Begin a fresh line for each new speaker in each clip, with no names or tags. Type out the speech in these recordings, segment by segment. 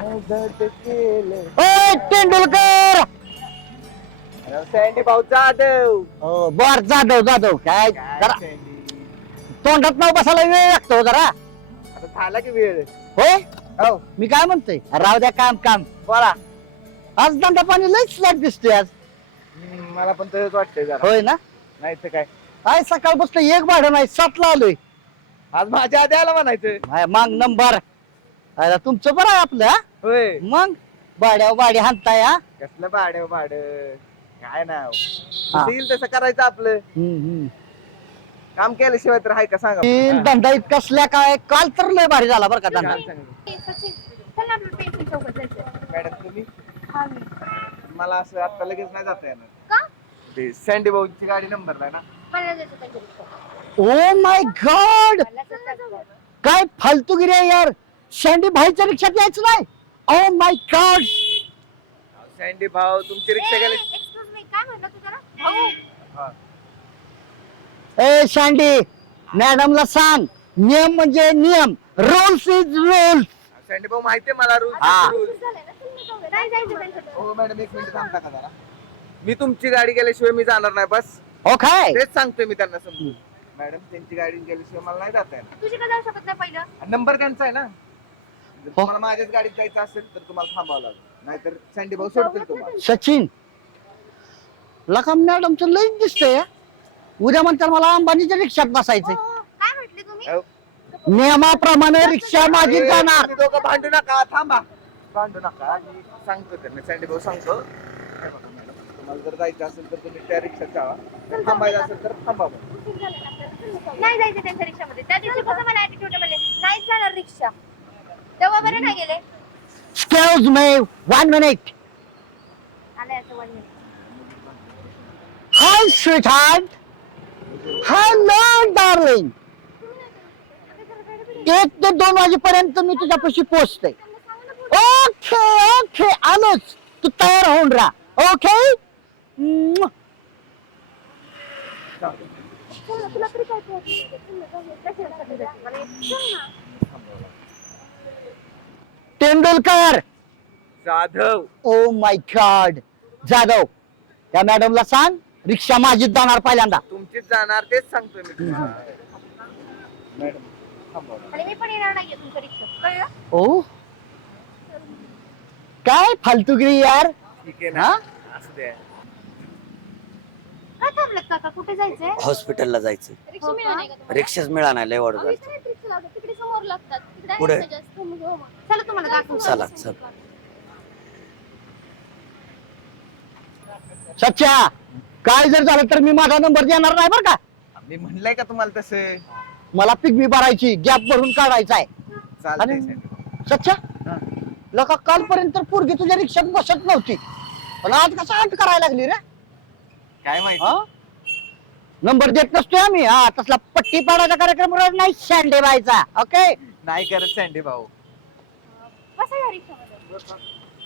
Tendulkar
sandy भाऊ जाधव.
बर जाधव जाधव काय जरा तोंडात नाव बसायला वेळ लागतो जरा.
आता झाला की वेळ.
होय
हो
मी काय म्हणतोय राहू द्या काम काम
बोला.
आज धंदा पाणी लयच स्लॅट दिसतोय आज.
मला पण तसंच वाटतंय जरा.
होय ना
नाही तर काय,
काय सकाळ बसलं एक भाडं नाही 7ला आलोय.
आज माझ्या आधी आला म्हणायचं.
मग नंबर तुमचं बरं आहे आपलं हा?
होय.
मग भाड्या भाडी हाणताय हा?
कसलं भाड काय नाव येईल तसं करायचं आपलं
हम्म.
काम केल्याशिवाय तर हाय का सांगा.
तीन धंदा कसल्या काय काल तर लय भारी झाला बरं का धंदा.
मॅडम तुम्ही मला असं आता लगेच नाही जाता येणार. ते सँडी भाऊची गाडी नंबरला ना.
ओ माय गॉड काय फालतूगिरी आहे यार. शेंडी भाईच्या रिक्षात यायचं नाही. ओ माय गॉड
सँडी भाऊ तुमची रिक्षा गेली.
ए शेंडी मॅडमला सांग नियम म्हणजे नियम. Rules is rules.
सँडी भाऊ माहितीये मला रूल.
हा.
हो मॅडम एक मिनिट थांबता का जरा. मी तुमची गाडी गेल्याशिवाय मी जाणार नाही बस.
ओके
तेच सांगतोय मी त्यांना समजून. मॅडम त्यांची गाडी गेल्याशिवाय मला नाही जाता येणार.
तुझी का जाऊ शकत नाही पहिलं.
नंबर त्यांचा आहे ना. जर तुम्हाला माझ्याच गाडीत जायचं असेल तर तुम्हाला थांबावं लागेल, नाहीतर सँडी भाऊ सोडतील तुम्हाला.
सचिन लका मॅडमचं लईच दिसतंय. उद्या म्हणतात मला अंबानीच्या रिक्षात बसायचंय.
काय म्हटले तुम्ही.
अहो,
नियमाप्रमाणे रिक्षा माझी जाणार.
तुम्ही दोघं भांडू नका, थांबा. भांडू नका, मी सांगतो त्यांना. सँडी भाऊ सांगतो. हे बघा मॅडम, तुम्हाला जर जायचं असेल तर तुम्ही त्या रिक्षात जावा. जर थांबायचं असेल तर थांबा.
नाही जायचं त्यांच्या रिक्षामध्ये. त्या दिवशी कसं मला ऍटिट्यूड म्हणले नाही जाणार रिक्षा, तेव्हा बरं नाही गेले.
Excuse me 1 minute.
आलाय असं 1 minute.
Hi sweetheart. Hello darling. 1 ते 2 वाजेपर्यंत मी तुझ्यापाशी पोहोचते. ओके ओके आलोच. तू तयार होऊन राहा. ओके
तुला तरी काय
Tendulkar.
Jadhav.
Oh my god Jadhav त्या मॅडमला सांग रिक्षा माझीच जाणार पहिल्यांदा.
तुमचीच जाणार तेच सांगतोय मी तुम्हाला. मॅडम थांबा.
आणि मी पण येणार नाहीये तुमच्या रिक्षा, कळलं.
ओ काय फालतूगिरी यार.
ठीक आहे ना.
हा?
असू द्या.
काय थांबलेत काका, कुठे जायचंय.
हॉस्पिटलला जायचं.
रिक्षा मिळाली नाही का तुम्हाला?
रिक्षाच मिळाला नाही, लय वाढ
आम्ही
झाली.
सगळ्यात रिक्षा लावतो, तिकडे समोर लागतात. तिकडे आहे
पुढे?
ना जास्त. चला तुम्हाला दाखवू.
चला चल.
सच्चा काय जर झालं तर मी माझा नंबर देणार नाही बरं का.
मी म्हणलंय का तुम्हाला तसं.
मला पिगमी भरायची गॅप भरून काढायचा आहे.
चालतंय
आणि-
सँडी भाऊ.
सच्चा
हा.
लका कालपर्यंत पोरगी तुझ्या रिक्षात बसत नव्हती पण आज कसं आठ करायला लागली रे.
काय माहिती.
हा नंबर देत नसतोय आम्ही. हा तसला पट्टी पाडायचा कार्यक्रम नाही शेंडे बायचा. ओके
नाही करत सँडी भाऊ.
बसा या रिक्षामध्ये. बसा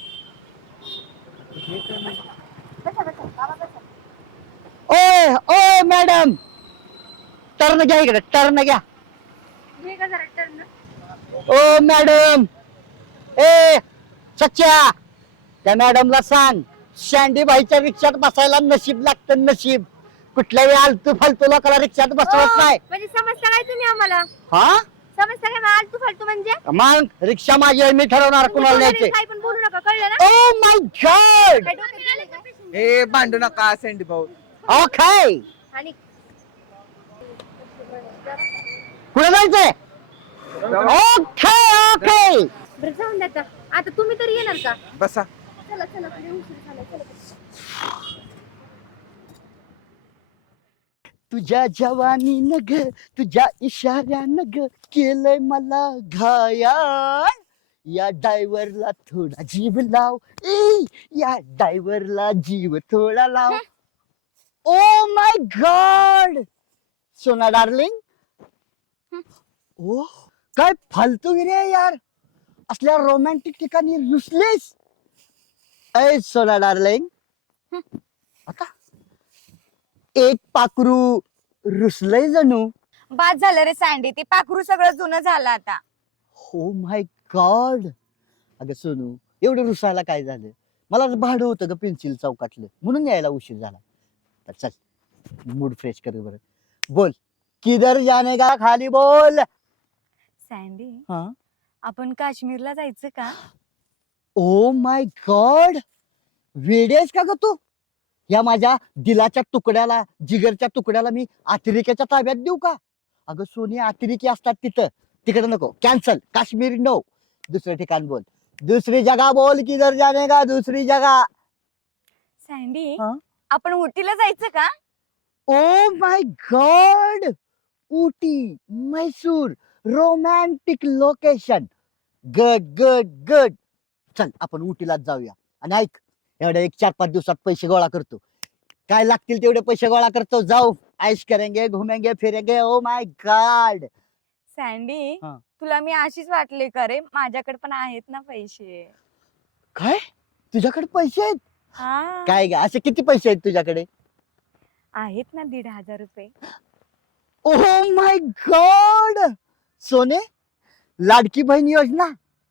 बसा बाबा बसा.
ओय ओय मॅडम टर्न घ्या इकडे टर्न घ्या.
हे का जरा टर्न.
ओ मॅडम ए सच्च्या त्या मॅडमला सांग शेंडी बाईच्या रिक्षात बसायला नशीब लागतं नशीब. कुठल्याही आलतू फालतू लोकांना रिक्षात बसवत नाही.
म्हणजे समजता काय तुम्ही आम्हाला.
हा
समजता काय आलतू फालतू म्हणजे.
मग रिक्षा माझी आहे मी ठरवणार कुणाला न्यायचे.
काय पण बोलू नका, कळलं ना.
ओ माय गॉड
काय डोक्यात गेलंय का?
ए भांडू नका सँडी भाऊ.
ओके
आणि
कुठे जायचंय. ओके ओके
बरं जाऊन द्या आता. आता तुम्ही तरी येणार का.
बसा.
चला चला पुढे उशीर झाला. चला.
तुझ्या जवानी ग तुझ्या इशाऱ्यानं ग केलंय मला घायाळ. या डायव्हरला थोडा जीव लाव. या डायव्हरला जीव थोडा लाव. ओ माय गॉड सोना डार्लिंग. ओ काय फालतूगिरी आहे यार. असल्या रोमॅन्टिक ठिकाणी रुसलीस. ऐ सोना डार्लिंग आता एक पाखरू रुसलंय जणू.
बाद झालं रे सँडी, ते पाखरू सगळं जुनं झालं आता.
हो माय गॉड अगं सोनू, एवढं रुसायला काय झालं? मला भाडं होतं ग पेन्सिल चौकातलं, म्हणून यायला उशीर झाला. तर चल, मूड फ्रेश कर बरं. बोल, किधर जाने का, खाली बोल.
सँडी,
हा.
आपण काश्मीरला जायचं का?
ओ माय गॉड, वेडेस का ग तू? या माझ्या दिलाच्या तुकड्याला, जिगरच्या तुकड्याला मी अतिरेक्याच्या ताब्यात देऊ का? अगं सोनी, अतिरेकी असतात तिथं, तिकडे नको, कॅन्सल. काश्मीर नो, दुसरं ठिकाण बोल. दुसरी जगह बोल, किधर जाने का, दुसरी जगह.
सँडी,
हा?
आपण उटीला जायचं का?
Oh my god, Ooty, Mysore, romantic location. Good good good. चल आपण उटीलाच जाऊया. आणि ऐक, एवढ्या 1-4-5 दिवसात पैसे गोळा करतो. काय लागतील तेवढे पैसे गोळा करतो. जाऊ, ऐश करेंगे, घुमेंगे, फिरेंगे. ओ माय गॉड.
सँडी,
हा.
तुला मी अशीच वाटले का रे? माझ्याकडे पण आहेत ना पैसे.
काय, तुझ्याकडे पैसे आहेत?
हा,
काय ग, असे किती पैसे आहेत तुझ्याकडे?
आहेत ना 1,500 रुपये.
Oh my god. सोने, लाडकी बहीण योजना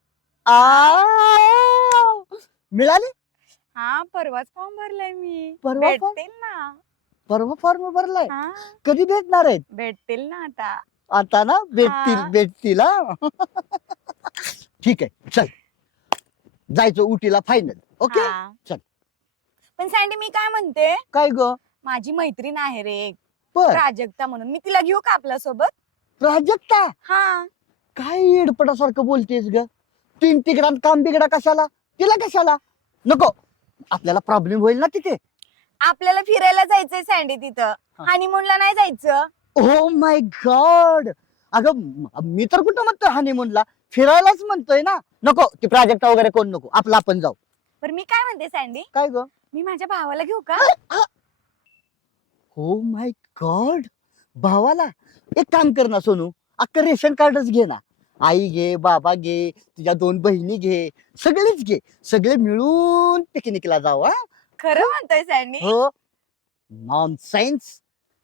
मिळाली?
हा, परवाच फॉर्म भरलाय मी.
परवा form?
भेटतील ना.
परवा फॉर्म भरलाय?
हा,
कधी भेटणार आहेत?
भेटतील ना आता.
आता ना भेटतील
हा.
भेटतील हा. ठीक आहे, चल जायचं उटीला फायनल. ओके.
हा.
चल.
पण सँडी, मी काय म्हणते,
काय ग?
माझी मैत्रीण आहे रे एक,
बर,
प्राजक्ता म्हणून. मी तिला घेऊ का आपल्या सोबत?
प्राजक्ता,
हा.
काय येडपटासारखं बोलतेस ग? 3 तिकडात काम बिगडा कशाला? तिला कशाला? नको, आपल्याला प्रॉब्लेम होईल ना तिथे.
आपल्याला फिरायला जायचंय सँडी तिथं.
हा.
हनीमूनला नाही जायचं.
Oh my god. अगं मी तर कुठं म्हणतोय हनीमूनला, फिरायलाच म्हणतोय ना. नको, ती प्राजक्ता वगैरे कोण नको, आपला आपण जाऊ.
बरं, मी काय म्हणते सँडी,
काय ग?
मी माझ्या भावाला घेऊ का?
ओ माय गॉड, भावाला? एक काम कर ना सोनू, अख्खं रेशन कार्डच घे ना. आई घे, बाबा घे, तुझ्या 2 बहिणी घे, सगळेच घे. सगळे मिळून पिकनिकला जाऊ. हा.
खरं म्हणतोय सँडी?
हो. नॉनसेन्स.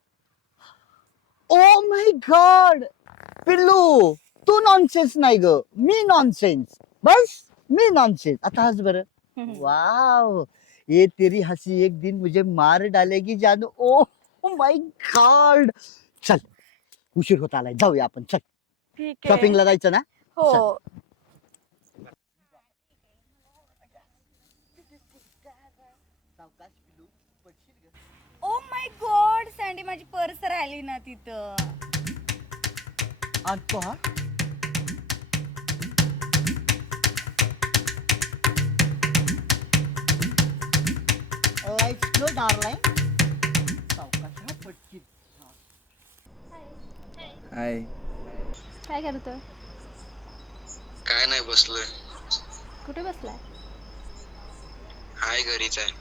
ओ माय गॉड, पिल्लू, तू नॉनसेन्स नाही ग, मी नॉनसेन्स. बस, मी नॉनसेन्स. आता हस बरं. वाव, ये तेरी हंसी एक दिन मुझे मार डालेगी जानू. Oh my god. चल, उशीर होत आलाय, जाऊया आपण. चल,
ठीक आहे.
शॉपिंगला जायचं ना.
हो. ओ माय गॉड, सँडी, माझी पर्स राहिली ना तिथं.
आणतो हा. Let's go, darling. सावकाश हा, पटकीन.
हाय.
काय करतो?
काय नाही बसलोय.
कुठे बसलाय?
हाय घरीच आहे.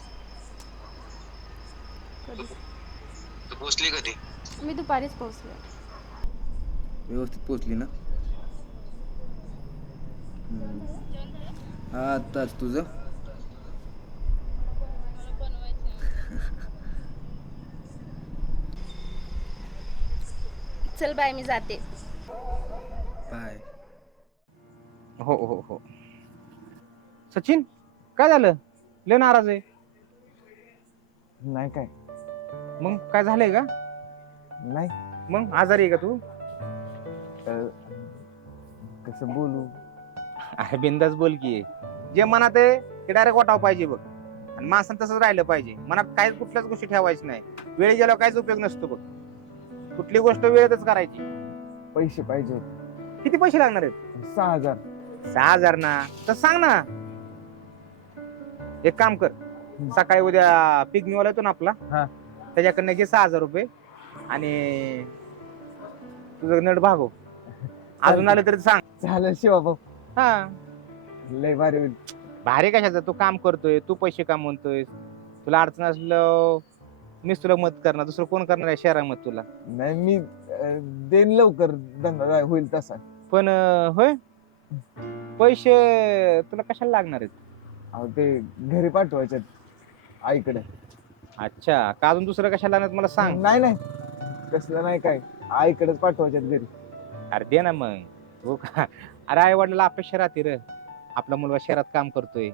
कधी?
तू पोचली कधी?
मी दुपारीच पोहोचले.
व्यवस्थित पोचली ना? हा, आताच. तुझं?
चल बाय, मी जाते.
बाय.
हो हो हो. सचिन, काय झालं? लय नाराज आहे.
नाही काय,
मग काय झालंय का?
नाही.
मग आजारी आहे का तू?
कसं बोलू?
अरे बिंदास बोल की. जे मनात आहे ते डायरेक्ट वाटावं पाहिजे बघ. आणि माणसानं तसंच राहिलं पाहिजे. मनात काय कुठल्याच गोष्टी ठेवायची नाही. वेळ गेल्यावर काहीच उपयोग नसतो बघ. कुठली गोष्ट वेळेतच करायची.
पैसे पाहिजे होते.
किती पैसे लागणार आहेत?
6,000.
6,000 ना? तर सांग ना. एक काम कर, सकाळी उद्या पिकनिकवाला येतो ना आपला,
हा.
त्याच्याकडनं घे 6,000 रुपये आणि तुझं नट भागव. अजून आलं तरी सांग.
झालं शिवाभाऊ,
हा,
लय भारी होईल.
भारी कशाचं? तू काम करतोय, तू पैसे कमवतोय, तुला अडचण असलं मीच तुला मदत करणार. दुसरं कोण करणार आहे शहरामध्ये तुला?
नाही, मी देईन लवकर, धंदा होईल तसा.
पण होय, पैसे तुला कशाला लागणार आहेत?
अहो, ते घरी पाठवायचे आईकडे.
अच्छा, का अजून दुसरं कशाला लागणार मला सांग.
नाही नाही, कसलं नाही काय, आईकडेच पाठवायच्यात घरी.
अरे दे ना मग. हो का? अरे आई वडिलांना अपेक्षा राहते रे. आपला मुलगा शहरात काम करतोय.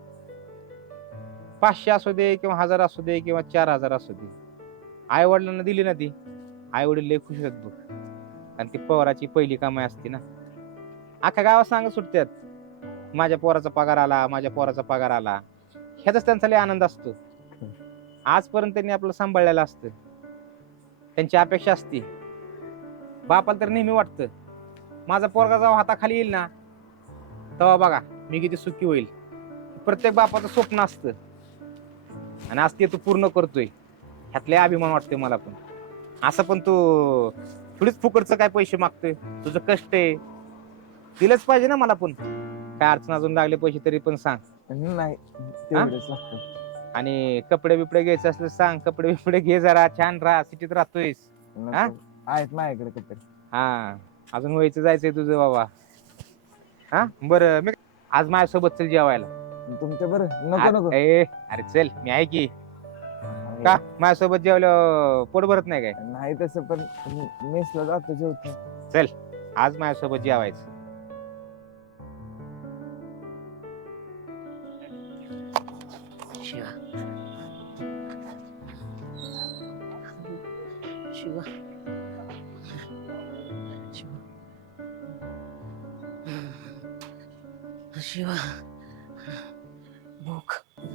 500 असू दे किंवा 1000 असू दे किंवा 4000 असू दे, आई वडिलांना दिली ना ती, आई वडील लय खुश आहेत बघ. आणि ती पोराची पहिली कमाई असते ना. अख्ख्या गावात सांगत सुटतात, माझ्या पोराचा पगार आला, माझ्या पोराचा पगार आला. ह्याचाच त्यांचा लय आनंद असतो. आजपर्यंत त्यांनी आपलं सांभाळलेलं असतं. त्यांची अपेक्षा असते. बापाला तर नेहमी वाटतं माझा पोरगा जेव्हा हाताखाली येईल ना, तेव्हा बघा मी किती सुखी होईल. प्रत्येक बापाचं स्वप्न असतं आणि आज ते तू पूर्ण करतोय, ह्यातले अभिमान वाटतोय मला पण. असं पण तू थोडीच फुकटचं काय पैसे मागतोय, तुझं कष्ट आहे, दिलंच पाहिजे ना मला पण. काय अडचण अजून लागले पैसे तरी पण सांग.
नाही तेवढेच लागतं.
आणि कपडे बिपडे घ्यायचे असले सांग, कपडे बिपडे घे, जरा छान राहा, सिटीत राहतोयस. हा?
आहेत माझ्याकडे कपडे.
हा अजून व्हायचं जायचंय तुझं बाबा. हा बरं, मी आज माझ्यासोबत चल जेवायला.
तुमच्या बरं नको नको.
अरे चल, मी आहे की. का माझ्यासोबत जेवलं पोट भरत नाही काय?
नाही तसं पण मेसला जातो जेवतो.
चल आज माझ्यासोबत जेवायचं.
शिवा शिवा शिवा भूक.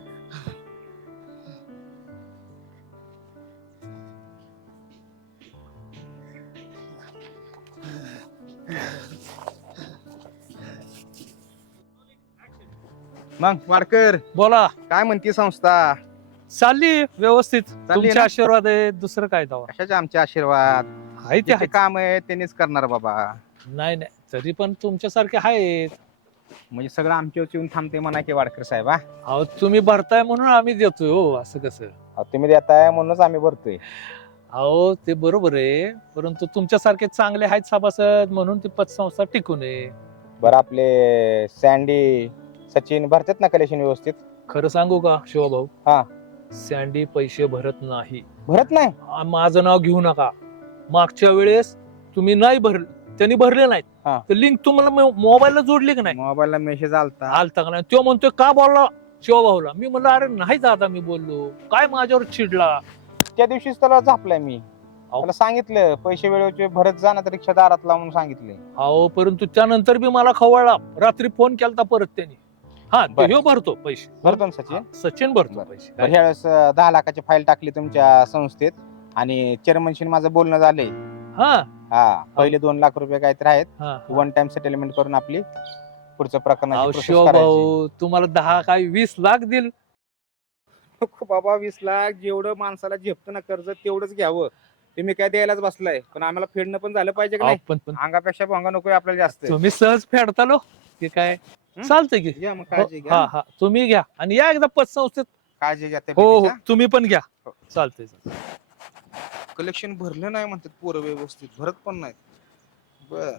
मग वाडकर
बोला.
काय म्हणते संस्था?
चालली व्यवस्थित. तुमचे
ना?
आशीर्वाद आहे, दुसरं काय दावा
कशाचे आमचे आशीर्वाद?
आहे ते
जे
आहे.
काम आहे त्यांनीच करणार बाबा.
नाही नाही, तरी पण तुमच्यासारखे आहेत.
म्हणजे सगळं आमच्यावर येऊन थांबते म्हणा की वाडकर साहेब. हा
अहो तुम्ही भरताय म्हणून आम्ही देतोय हो, असं कसं.
अहो, तुम्ही देताय म्हणूनच आम्ही भरतोय.
अहो ते बरोबर आहे, परंतु तुमच्यासारखे चांगले आहेत सभासद म्हणून ती पतसंस्था टिकून आहे.
बरं आपले सँडी सचिन भरतात ना कलेक्शन व्यवस्थित?
खरं सांगू का शिवभाऊ?
हा.
सँडी पैसे भरत नाही.
भरत नाही?
माझं नाव घेऊ नका. मागच्या वेळेस तुम्ही नाही भरले, त्यांनी भरले नाहीत.
हा.
तर लिंक तुम्हाला मोबाईलला जोडली की नाही?
मोबाईलला मेसेज आलता.
आलता का नाही? तो म्हणतोय का बोलला शिवभाऊला? मी म्हणलं अरे नाही दादा मी बोललो, काय माझ्यावर चिडला.
त्या दिवशीच त्याला झापलाय मी. त्याला सांगितलं पैसे वेळेचे भरत जा ना, तर रिक्षा दारात लावून सांगितले.
अहो परंतु त्यानंतर बी मला खवळला. रात्री फोन केलता परत त्यांनी. हा
बरं.
ह्यो भरतो पैसे.
भरतो ना सचिन?
सचिन भरतो
बरं.
पैसे.
तर ह्या वेळेस 10 लाखाची फाईल टाकली तुमच्या संस्थेत आणि चेअरमनशी माझं बोलणं झालंय.
हा
हा पहिले 2 लाख रुपये काहीतरी आहेत.
हा.
वन टाइम सेटलमेंट करून आपली पुढचं प्रकरणाची
अहो
प्रोसेस करायची.
शिवभाऊ तुम्हाला 10 काय 20 लाख देईल.
बाबा 20 लाख जेवढं माणसाला झेपतं ना कर्ज तेवढंच घ्यावं. तुम्ही काय द्यायलाच बसलाय, पण आम्हाला फेडणं पण झालं पाहिजे की
अहो,
नाही?
पण
अंगापेक्षा भोंगा नकोय आपल्याला जास्त.
तुम्ही सहज फेडता लो ते काय चालतंय की.
घ्या मग काळजी
हा
घ्या.
हा तुम्ही घ्या आणि या एकदा पतसंस्थेत.
काळजी घ्या
हो हो
तब्येतीची.
तुम्ही पण घ्या.
हो.
चालतंय.
कलेक्शन भरलं नाही म्हणतात पोरं व्यवस्थित, भरत पण नाहीत. बर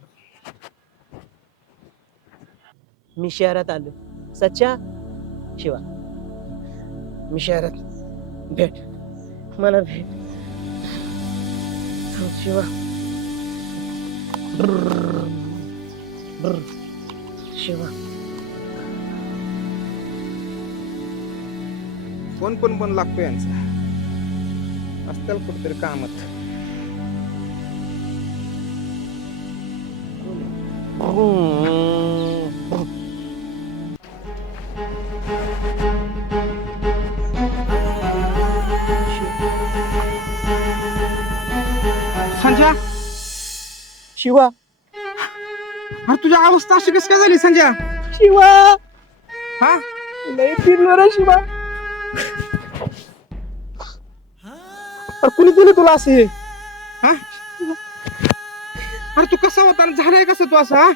मी शहरात आलो. सच्चा शिवा, मी शहरात भेट मला भेट. शिवा शिवा
फोन पण लागतो यांचा. असतील कुठेतरी कामात. संजय
शिवा
अरे तुझी अवस्था अशी कस काय झाली संजय?
शिवा
हा
लय फिरलो रे शिवा. कुणी दिलं तुला असे?
हा अरे तू कसा होता आणि झालाय कसं तू असा?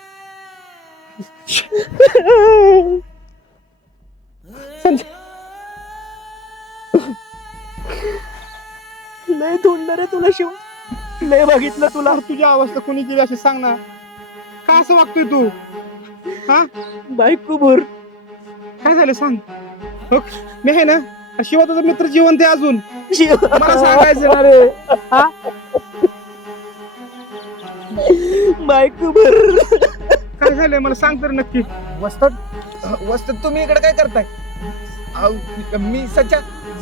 लय धुंडलं रे तुला शिव. लय बघितलं तुला.
अरे तुझी अवस्था कोणी केली अशी सांग ना. का असं वागतोय तू? हा
बायको भर.
काय झालं सांग. हो, मी आहे ना. शिवा तुझा मित्र जिवंत आहे अजून.
शिवा
मला सांगायचं ना रे.
बायको भर.
काय झालंय मला सांग तर नक्की.
वस्तात तुम्ही इकडे काय करताय? अहो, मी सच्चा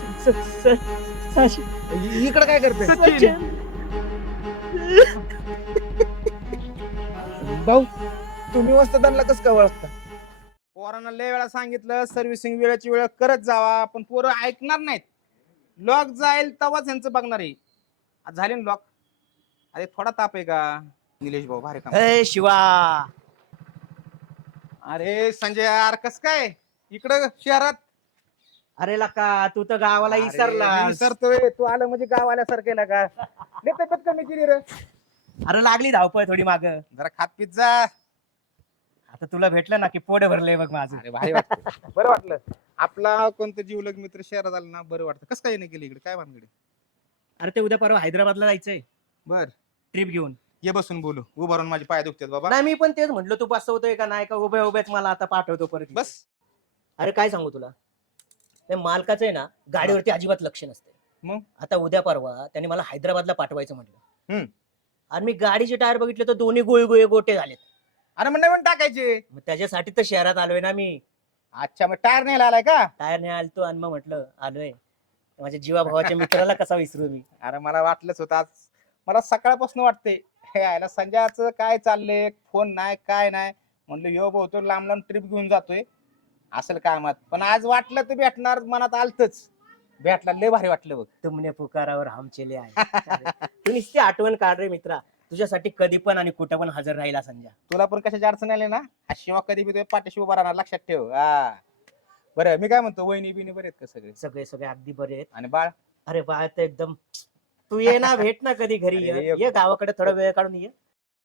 इकडे काय करताय? भाऊ तुम्ही वस्तादांना कसं काय ओळखता?
पोरांना लय वेळा सांगितलं सर्व्हिसिंग वेळेची वेळ करत जावा, पण पोरं ऐकणार नाहीत. लॉक जाईल तेव्हाच यांचं बघणार आहे. आज झाले ना लॉक. अरे थोडा ताप आहे का निलेश भाऊ? भारी काम.
ए शिवा,
अरे संजय यार कस काय इकडं शहरात?
अरे लका तू तर गावाला
अरे,
विसरला.
मी विसरतोय. तू आलं म्हणजे गाव आल्यासारखे ना का? लय तब्येत कमी केली रे.
अरे लागली धावपळ थोडी माग.
जरा खात पित जा.
आता तुला भेटलं ना की पोट भरलंय बघ माझं.
अरे भारी वाटलं. बरं वाटलं. आपला कोणतं जीवलग मित्र शहरात आला ना बरं वाटतं. कसं काय नाही केलं इकडे? काय भानगडे?
अरे ते उद्या परवा हैदराबादला जायचंय
बर
ट्रिप घेऊन.
ये बसून बोलू. उभा राहून माझे पाय दुखतात बाबा.
नाही मी पण तेच म्हटलं, तू बसवतोय का नाही का उभ्या उभ्याच मला आता पाठवतो परत.
बस.
अरे काय सांगू तुला, ते मालकाचं आहे ना गाडीवरती अजिबात लक्ष नसते.
मग?
आता उद्या परवा त्याने मला हैदराबादला पाठवायचं म्हटलं.
हम्म.
आणि मी गाडीचे टायर बघितले तर दोन्ही गोळे गोटे झालेत.
अरे मग नवीन टाकायचे.
मग त्याच्यासाठी तर शहरात आलोय ना मी.
अच्छा मग टायर नाही आलाय का?
टायर नाही आलतो आणि मग म्हटलं आलोय. माझ्या जीवाभावाच्या मित्राला कसा विसरू मी.
अरे मला वाटलंच होतं. आज मला सकाळपासून वाटते यायला संजयाचं काय चाललंय, फोन नाही काय नाही. म्हणलं यो बहुतो लांब लांब ट्रिप घेऊन जातोय असेल कामात. पण आज वाटलं तर भेटणार, मनात आलतच. भेटला लय भारी वाटलं बघ.
तुमने पुकारावर हम चले आहे. तू नुसती आठवण काढ रे मित्रा. तुझ्यासाठी कधी पण आणि कुठं पण हजर राहिला संजय.
तुला पण कशाची अडचण आली ना हा शिवा कधी बी तुझ्या पाठीशी उभा राहणार, लक्षात ठेव. हा बरं मी काय म्हणतो, वहिनी बिनी बरे आहेत का सगळे?
सगळे सगळे अगदी बरे आहेत.
आणि बाळ?
अरे बाळ तर एकदम. तू ये ना, भेट ना कधी घरी.
अरे,
ये गावाकडे थोडा वेळ काढून ये.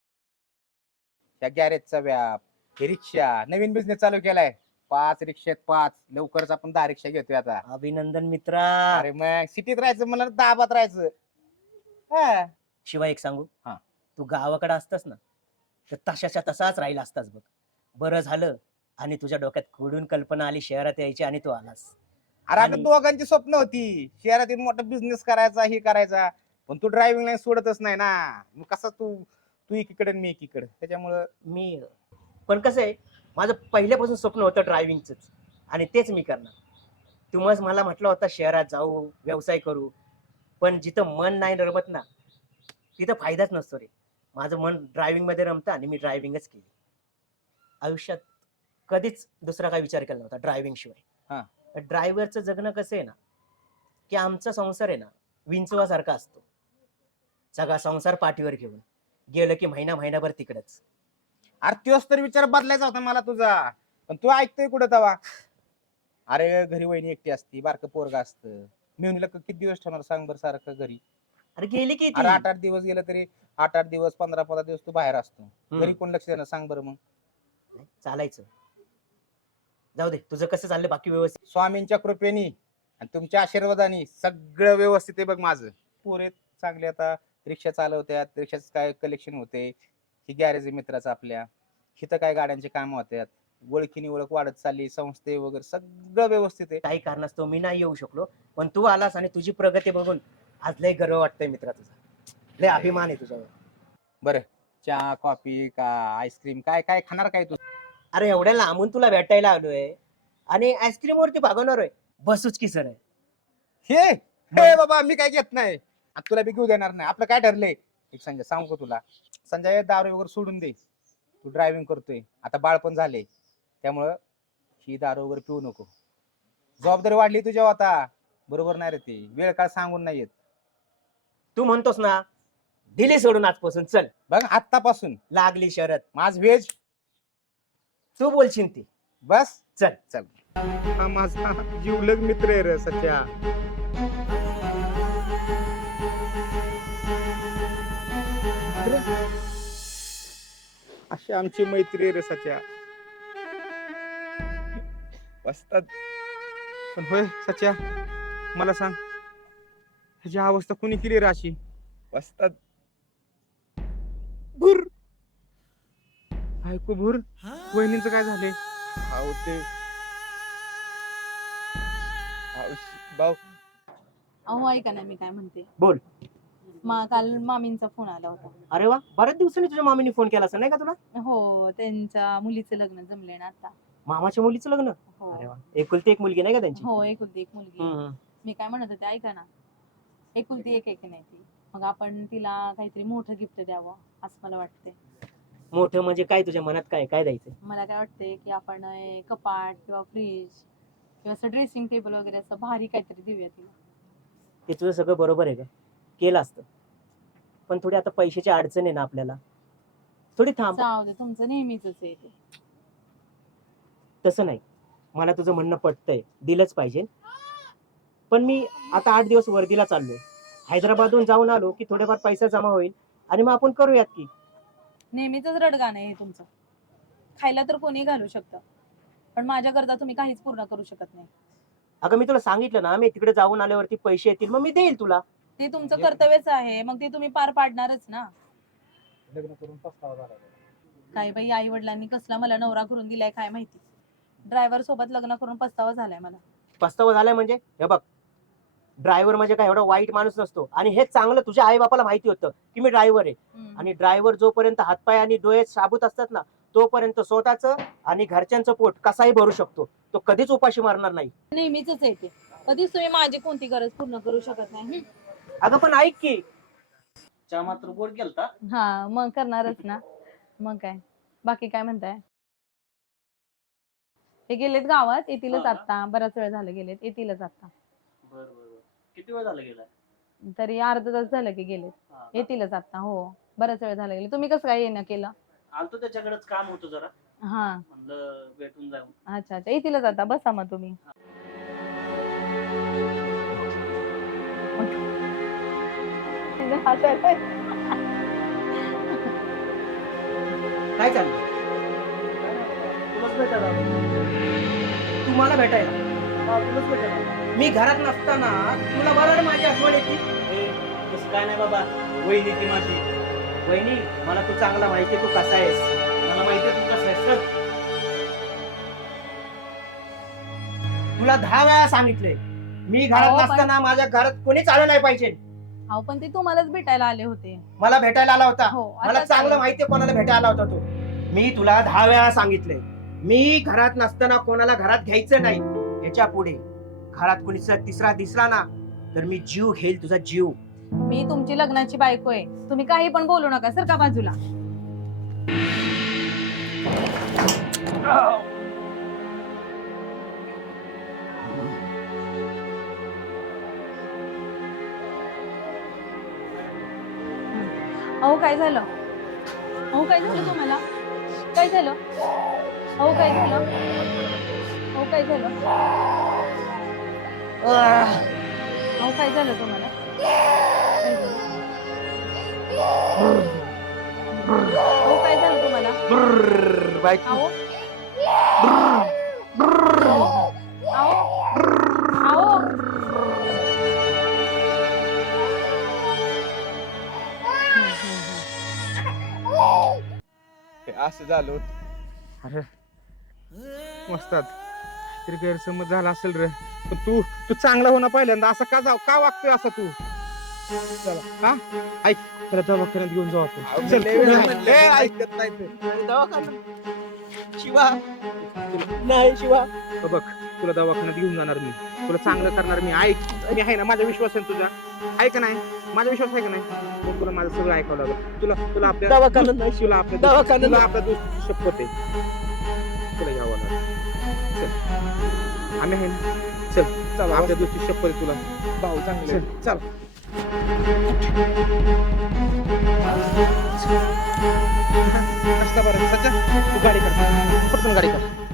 त्या गॅरेजचा व्याप, हे रिक्षा, नवीन बिझनेस चालू केलाय. 5 रिक्षेत 5. लवकरच आपण 10 रिक्षा घेतोय आता.
अभिनंदन मित्रा.
अरे मग सिटीत राहायचं मला दाबात राहायचं. हा.
शिवाय एक सांगू,
हा.
तू गावाकडे असतास ना तर तशाच्या तसाच राहिला असतास बघ. बरं झालं आणि तुझ्या डोक्यात कुठून कल्पना आली शहरात यायची आणि तू आलास.
अरे आता
आणि-
दोघांची स्वप्न होती शहरात येऊन मोठा बिझनेस करायचा, हे करायचा. पण तू ड्रायव्हिंग लाईन सोडतच नाही ना. मग कसं तू एकीकडे मी एकीकडे, त्याच्यामुळं
मी पण कसं आहे, माझं पहिल्यापासून स्वप्न होतं ड्रायव्हिंगच आणि तेच मी करणार. तुम्हाला मला म्हटलं होतं शहरात जाऊ, व्यवसाय करू. पण जिथं मन नाही रमत ना तिथं फायदाच नसतो रे. माझं मन ड्रायव्हिंग मध्ये रमतं आणि मी ड्रायव्हिंगच केली. आयुष्यात कधीच दुसरा काय विचार केला नव्हता ड्रायव्हिंग शिवाय. ड्रायव्हरचं जगणं कसं आहे ना, की आमचा संसार आहे ना विंचवासारखा असतो. सगळा संसार पाठीवर घेऊन गेलं की महिनाभर तिकडच.
अरे तोच तर विचार बदलायचा होता मला तुझा. पण तू ऐकतोय कुठं तवा? अरे घरी वहिनी एकटी असती, बारकं पोरग असतं. मेहुणीला किती दिवस ठेवणार सांग बरं सारखं घरी?
अरे गेली की ती.
अरे 8-8 दिवस गेलं तरी 8-8 दिवस 15-15 दिवस तू बाहेर असतो.
हम्म.
घरी कोण लक्ष देणार सांग बरं? मग
चालायचं. जाऊ दे, तुझं कसं चाललंय बाकी व्यवस्थित?
स्वामींच्या कृपेने आणि तुमच्या आशीर्वादाने सगळं व्यवस्थित आहे बघ माझं. पोरे चांगले आता रिक्षा चालवतात, रिक्षाच काय कलेक्शन होते. ही गॅरेज आहे मित्राचं आपल्या. इथं काय गाड्यांचे काम होतात. ओळखीने ओळख वाढत चालली, संस्थे वगैरे सगळं व्यवस्थित आहे.
काही कारणास्तव मी नाही येऊ शकलो, पण तू आलास आणि तुझी प्रगती बघून आज लय गर्व वाटतंय मित्रा तुझा. लय अभिमान आहे तुझ्यावर.
बरं चहा कॉफी का आईस्क्रीम काय काय खाणार काय तू?
अरे एवढ्या लांबून तुला भेटायला आलोय आणि आईस्क्रीम वरती भागवणार आहे. बसूच की सर.
हे बाबा मी काय घेत नाही आणि तुला बी घेऊ देणार नाही. आपलं काय ठरलंय एक संजय सांगू का तुला? संजय दारू वगैरे सोडून दे. तू ड्रायव्हिंग करतोय, आता बाळ पण झाले, त्यामुळं ही दारू वगैरे पिऊ नको. जबाबदारी वाढली तुझ्या आता. बरोबर नाही रे ती. वेळ काळ सांगून नाही येत.
तू म्हणतोस ना, दिली सोडून आजपासून. चल
बघ आत्तापासून
लागली शरद.
माझ व्हेज
तू बोलशील ती.
बस.
चल
चल. हा माझा जीवलग मित्र आहे रे सच्या. अशी आमची मैत्री रे सच्या.
वस्तात
पण होय सच्या, मला सांग ह्याची अवस्था कुणी केली रे अशी?
वस्तात
भूर ऐकू भूर. वहिनींचं काय झालंय?
अहो ते भाऊ
अहो ऐका ना मी काय म्हणते.
बोल.
काल मामींचा फोन आला होता.
अरे वा, बऱ्याच दिवसांनी तुझ्या मामीने फोन केला असं नाही का तुला?
हो, त्यांच्या मुलीचं लग्न जमले ना आता.
मामाच्या मुलीचं लग्न?
हो
अरे वा, एकुलती एक मुलगी नाही का त्यांची?
हो, एकुलती एक मुलगी.
हम्म.
मी काय म्हणत होते ऐका ना, एकुलती एक एक नाही ती, मग आपण तिला काहीतरी मोठं गिफ्ट द्यावं असं मला वाटतंय.
मोठं म्हणजे काय, तुझ्या मनात काय काय द्यायचं?
मला काय वाटतंय की आपण कपाट किंवा फ्रीज किंवा असं ड्रेसिंग टेबल वगैरे असं भारी काहीतरी देऊया तिला.
ते तुझं सगळं बरोबर आहे का, केलं असतं, पण थोडी आता पैशाची अडचण आहे ना आपल्याला, थोडी थांब.
जाऊ दे, तुमचं नेहमीच आहे ते.
तसं नाही, मला तुझं म्हणणं पटतंय, दिलंच पाहिजे, पण मी आता 8 दिवस वर्दीला चाललोय. हैदराबादहून जाऊन आलो की थोडेफार पैसा जमा होईल आणि मग आपण करूयात की.
नेहमीच रडगाणं आहे हे तुमचं. खायला तर कोणी घालू शकतं, पण माझ्या गरजा तुम्ही काहीच पूर्ण करू शकत नाही.
अगं मी तुला सांगितलं ना, मी तिकडे जाऊन आल्यावरती पैसे येतील मग मी देईल तुला.
ते तुमचं कर्तव्यच आहे, मग ते तुम्ही पार पाडणारच ना.
लग्न करून पस्तावा झाला.
काय बाई, आई वडिलांनी कसला मला नवरा करून दिलाय काय माहिती. ड्रायव्हर सोबत लग्न करून पस्तावा झालाय मला.
पस्तावा झालाय म्हणजे? हे बघ, ड्रायव्हर म्हणजे काय एवढा वाईट माणूस नसतो, आणि हे चांगलं तुझ्या आई बापाला माहिती होतं की मी ड्रायव्हर आहे. आणि ड्रायव्हर जोपर्यंत हातपाय आणि डोळे साबूत असतात ना, तोपर्यंत स्वतःचं आणि घरच्यांचं पोट कसाही भरू शकतो, तो कधीच उपाशी मारणार नाही.
नेहमीच आहे ते, कधीच तुम्ही माझी कोणती गरज पूर्ण करू शकत नाही.
अगं पण ऐक की, चहा मात्र गोड केलता.
हा, मग करणारच ना. मग काय, बाकी काय म्हणताय? हे गेलेत गावात, येतीलच आता. बराच वेळ झाला गेलेत, येतीलच आता.
किती वेळ झाला गेला?
तरी अर्धा तास झालं की गेलेत, येतीलच आता. हो, बराच वेळ झाला गेले. तुम्ही कसं काय येणं केलं?
आलतो त्याच्याकडेच काम होतं जरा,
हा,
म्हणलं भेटून जाऊ.
अच्छा अच्छा, येतीलच आता. बसा मग तुम्ही.
काय चाललं? तुलाच भेटायला आलो. तू मला भेटायला? तुलाच भेटायला. मी घरात नसताना तुला बरोबर माझी आठवण येते. तसं काय नाही बाबा, वहिनी ती माझी. वहिनी, मला तू चांगला माहिती तू कसा आहेस, मला माहिती तू कसा आहेस. तुला 10 वेळा सांगितलंय, मी
अहो,
घरात
पण-
नसताना माझ्या घरात कोणीच आलं नाही पाहिजे.
अहो, पण ते तुम्हालाच भेटायला आले होते.
मला भेटायला आला होता.
हो,
मला
आता
चांगलं
चालेल.
माहितीये कोणाला भेटायला आला होता तो. मी तुला 10 वेळा सांगितलंय, मी घरात नसताना कोणाला घरात घ्यायचं नाही. याच्या पुढे घरात कोणीचा तिसरा दिसला ना, तर मी जीव घेईल तुझा जीव.
मी तुमची लग्नाची बायको आहे. तुम्ही काही पण बोलू नका, सर का बाजूला. अहो, काय झालं? अहो, काय झालं तुम्हाला? काय झालं? अहो, काय झालं? अहो, काय झालं? अहो, काय झालं तुम्हाला? काय झालं? अहो, काय झालं तुम्हाला? अहो? अहो? अहो?
असं झालं होतं.
अरे मस्तात तरी गैरसमज झाला असेल रे, पण तू तू चांगला होणं पहिल्यांदा. असं का वागतोय असं तू? चला, हा ऐक, त्याला दवाखान्यात घेऊन जाऊ आपण. चल.
लय वेळा म्हणलं,
ए, ऐक.
ऐकत नाही ते.
शिवा, नाही शिवा.
बघ, तुला दवाखान्यात घेऊन जाणार मी, तुला चांगलं करणार मी. ऐक, मी आहे ना, माझा विश्वास आहे तुझा. ऐक नाही, माझा विश्वास आहे का नाही? पण तुला माझं सगळं ऐकावं लागलं. तुला आपल्या
दवाखान्यात नाही
तुला आपल्या
दवाखान्यात
तुला
नाही.
आपल्या दोस्तीची शपथ आहे, तुला घ्यावं लागलं. चल, आम्ही आहे ना. चल,
चला,
आपल्या दोस्तीची शपथ आहे तुला.
भाऊ चांगले.
चल.
कष्ट बरं सच्चा,
तू गाडी कर, पटकन गाडी कर.